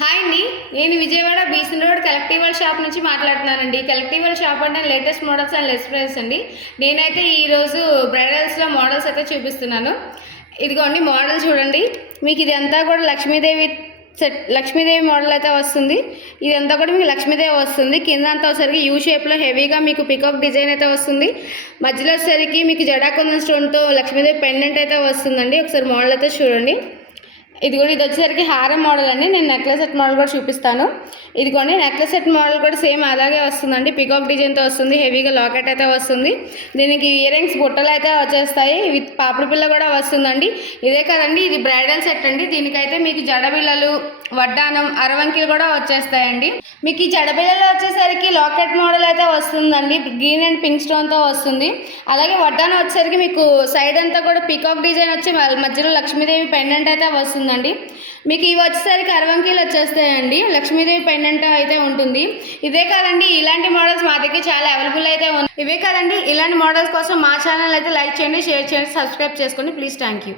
Hi అండి, నేను Vijayawada బీసన్ road కలెక్టివల్ shop నుంచి మాట్లాడుతున్నానండి. కలెక్టివల్ షాప్ అంటే latest models and less price అండి. నేనైతే ఈరోజు బ్రైడల్స్లో మోడల్స్ అయితే చూపిస్తున్నాను. ఇదిగోండి మోడల్ చూడండి. మీకు ఇది అంతా కూడా లక్ష్మీదేవి మోడల్ అయితే వస్తుంది. ఇదంతా కూడా మీకు లక్ష్మీదేవి వస్తుంది. కింద అంతా వచ్చేసరికి యూ షేప్లో హెవీగా మీకు పికాక్ డిజైన్ అయితే వస్తుంది. మధ్యలో వచ్చేసరికి మీకు జడాకొందన స్టోన్తో లక్ష్మీదేవి పెండెంట్ అయితే వస్తుందండి. ఒకసారి మోడల్ అయితే చూడండి. ఇది వచ్చేసరికి హారం మోడల్ అండి. నేను నెక్లెస్ సెట్ మోడల్ కూడా చూపిస్తాను. ఇదిగోండి నెక్లెస్ సెట్ మోడల్ కూడా సేమ్ అలాగే వస్తుందండి. పికాక్ డిజైన్తో వస్తుంది. హెవీగా లాకెట్ అయితే వస్తుంది. దీనికి ఇయర్ రింగ్స్ బుట్టలు అయితే వచ్చేస్తాయి. విత్ పాపిడి పిల్ల కూడా వస్తుందండి. ఇదే కదండి, ఇది బ్రైడల్ సెట్ అండి. దీనికైతే మీకు జడబిళ్ళలు, వడ్డానం, అరవంకిలు కూడా వచ్చేస్తాయండి. మీకు ఈ జడబిళ్ళలో వచ్చేసరికి లాకెట్ మోడల్ అయితే వస్తుందండి. గ్రీన్ అండ్ పింక్ స్టోన్తో వస్తుంది. అలాగే వడ్డానం వచ్చేసరికి మీకు సైడ్ అంతా కూడా పికాక్ డిజైన్ వచ్చి మధ్యలో లక్ష్మీదేవి పెండెంట్ అయితే వస్తుందండి. మీకు ఇవి వచ్చేసరికి అరవంకీలు వచ్చేస్తాయండి. లక్ష్మీదేవి పెండెంట్ అయితే ఉంటుంది. ఇదే కాదండి, ఇలాంటి మోడల్స్ మా దగ్గర చాలా అవైలబుల్ అయితే ఉన్నాయి. ఇవే కాదండి, ఇలాంటి మోడల్స్ కోసం మా ఛానల్ అయితే లైక్ చేయండి, షేర్ చేయండి, సబ్స్క్రైబ్ చేసుకోండి. Please, thank you.